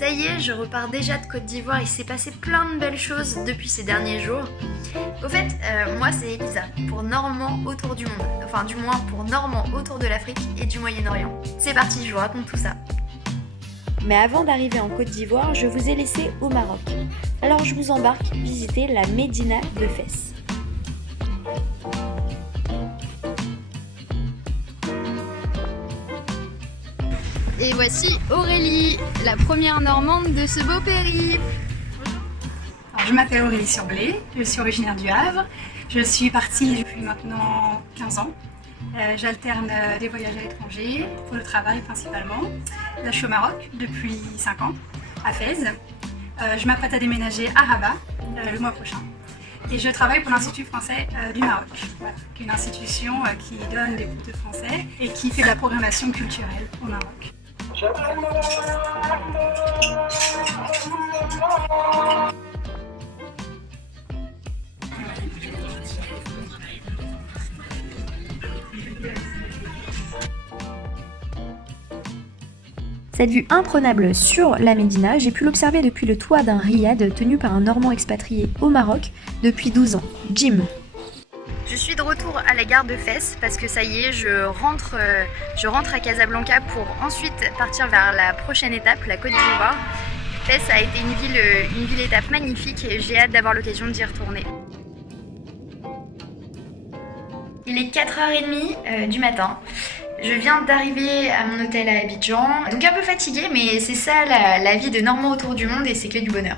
Ça y est, je repars déjà de Côte d'Ivoire, il s'est passé plein de belles choses depuis ces derniers jours. Au fait, moi c'est Elisa, pour Normands autour du monde, enfin du moins pour Normands autour de l'Afrique et du Moyen-Orient. C'est parti, je vous raconte tout ça. Mais avant d'arriver en Côte d'Ivoire, je vous ai laissé au Maroc. Alors je vous embarque visiter la Médina de Fès. Et voici Aurélie, la première Normande de ce beau périple. Alors, je m'appelle Aurélie Surblé, je suis originaire du Havre. Je suis partie depuis maintenant 15 ans. J'alterne des voyages à l'étranger, pour le travail principalement. Là, je suis au Maroc depuis 5 ans, à Fès. Je m'apprête à déménager à Rabat le mois prochain. Et je travaille pour l'Institut français du Maroc, voilà, qui est une institution qui donne des cours de français et qui fait de la programmation culturelle au Maroc. Cette vue imprenable sur la Médina, j'ai pu l'observer depuis le toit d'un riad tenu par un Normand expatrié au Maroc depuis 12 ans, Jim. Je suis de retour à la gare de Fès parce que ça y est, je rentre à Casablanca pour ensuite partir vers la prochaine étape, la Côte d'Ivoire. Fès a été une ville-étape magnifique et j'ai hâte d'avoir l'occasion d'y retourner. Il est 4h30 du matin. Je viens d'arriver à mon hôtel à Abidjan, donc un peu fatiguée, mais c'est ça la vie de Normand autour du monde et c'est que du bonheur.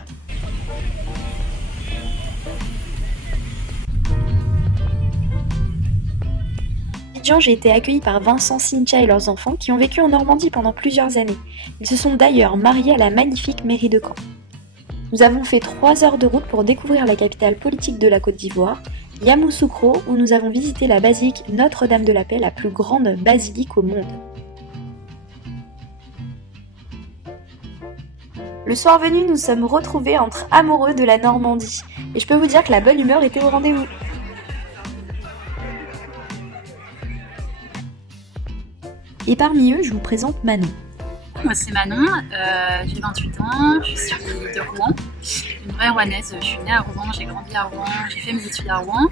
J'ai été accueillie par Vincent, Cynthia et leurs enfants qui ont vécu en Normandie pendant plusieurs années. Ils se sont d'ailleurs mariés à la magnifique mairie de Caen. Nous avons fait 3 heures de route pour découvrir la capitale politique de la Côte d'Ivoire, Yamoussoukro, où nous avons visité la basilique Notre-Dame de la Paix, la plus grande basilique au monde. Le soir venu, nous sommes retrouvés entre amoureux de la Normandie. Et je peux vous dire que la bonne humeur était au rendez-vous. Et parmi eux, je vous présente Manon. Moi c'est Manon, j'ai 28 ans, je suis de Rouen, une vraie rouennaise. Je suis née à Rouen, j'ai grandi à Rouen, j'ai fait mes études à Rouen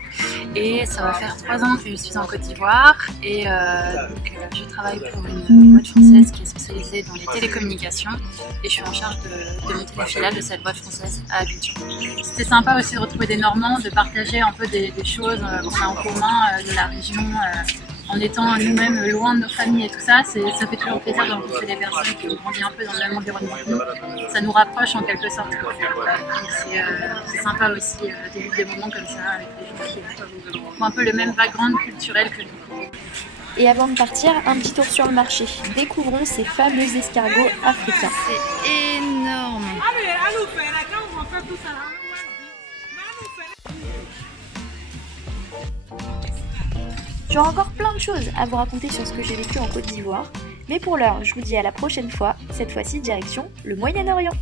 et ça va faire 3 ans que je suis en Côte d'Ivoire et je travaille pour une boîte française qui est spécialisée dans les télécommunications et je suis en charge de monter les filiales de cette boîte française à Abidjan. C'était sympa aussi de retrouver des Normands, de partager un peu des choses qu'on a en commun de la région. En étant nous-mêmes loin de nos familles et tout ça, ça fait toujours plaisir de rencontrer des personnes qui ont grandi un peu dans le même environnement que nous. Ça nous rapproche en quelque sorte. C'est sympa aussi de vivre des moments comme ça avec des gens qui ont un peu le même background culturel que nous. Et avant de partir, un petit tour sur le marché. Découvrons ces fameux escargots africains. C'est énorme. J'aurai encore plein de choses à vous raconter sur ce que j'ai vécu en Côte d'Ivoire, mais pour l'heure, je vous dis à la prochaine fois, cette fois-ci direction le Moyen-Orient.